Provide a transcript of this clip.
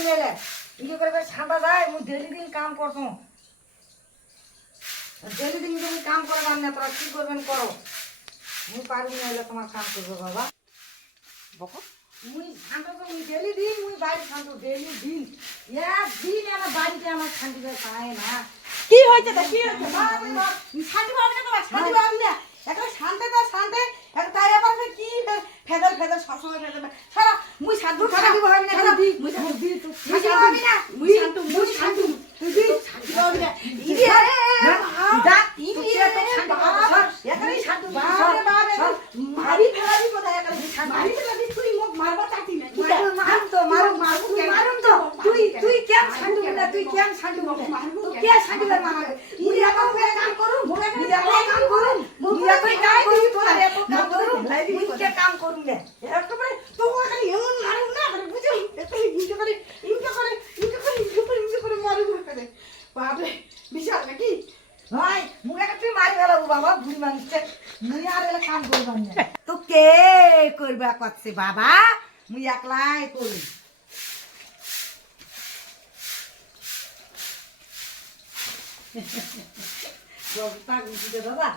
নেলে ইয়ে করে ঠান্ডা যায় মুই ডেলি দিন কাম করতো ডেলি দিন তুমি কাম করবার না তোরা কি করবেন করো মুই পারি না হলে তোমার কাম করবো বাবা বকো মুই ঠান্ডা তো মুই ডেলি দিন মুই বাড়ি ঠান্ডা ডেলি দিন একদিন আমার বাড়িতে আমার ঠান্ডা পায় না কি হয়েছে তা কি হয়েছে শান্তি পাবি না তোমার শান্তি পাবি না এখন শান্তি তো শান্তি এখন তাই আবার কি ফেদার ফেদার সবসময় ফেদার সারা মুই শান্তি শান্তি পাবি না মুই দি তুই শান্তি পাবি না মুই শান্তি তুই দি শান্তি পাবি না ইরে যা ইরে এখানেই শান্তি বাবা বাবা মারি ফেলাবি কোথায় এখানে মারি ফেলাবি তুই মুখ মারবা চাটি না মারুম তো মারুম তো তুই কেন শান্তি না তুই কেন শান্তি না তুই কে শান্তি করে মারবে মুই একা করে কাম করুম মুই একা কাম করুম মুই একা কাম করুম তোরা এত কাম করুম মুই কে কাম করুম না একেবারে তো ওখানে এমন মারুম না করে বুঝো এখানে ইনকে করে মারুম করে বাপরে বিশাল নাকি ভাই মুই একা তুই মারি ফেলাবো বাবা বুড়ি মানুষকে মুই আর এলা কাম করবাম না তো কে করবা করছে বাবা মুই একলাই করি বাবা